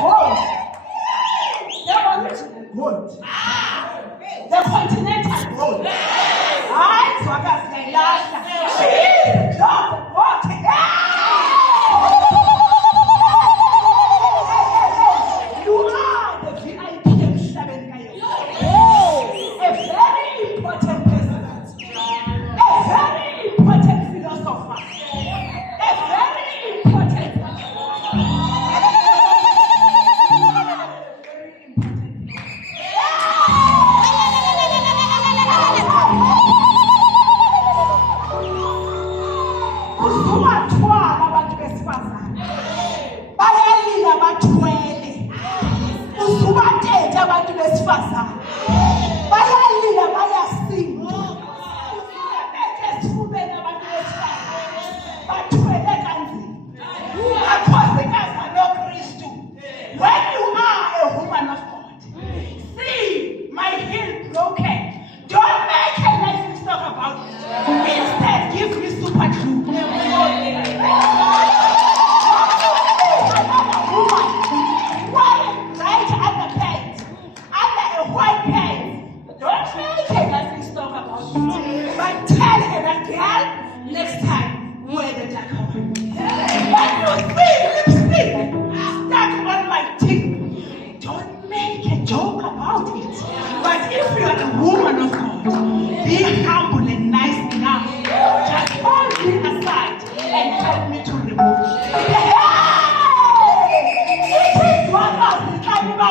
gold. The continental gold. Hayi zwakazi ngayilahla. Jesus, what? You are the VIP emhlabeni kaYehova. A very important person. A very important philosopher. A very important usubathwala abantu besifazane bayalila bathwele usubathethe abantu besifazane bayalila bayasinda usubathethe esifubeni abantu besifazane bathwele kanzima akhosikazi noKristu. When you are a woman of God, see my heel broken, don't make a nice talk about it. Instead, give me super glue. But tell her that girl, next time, wear the dark one. When you see lipstick stuck on my teeth, don't make a joke about it. But if you are a woman of God, be humble.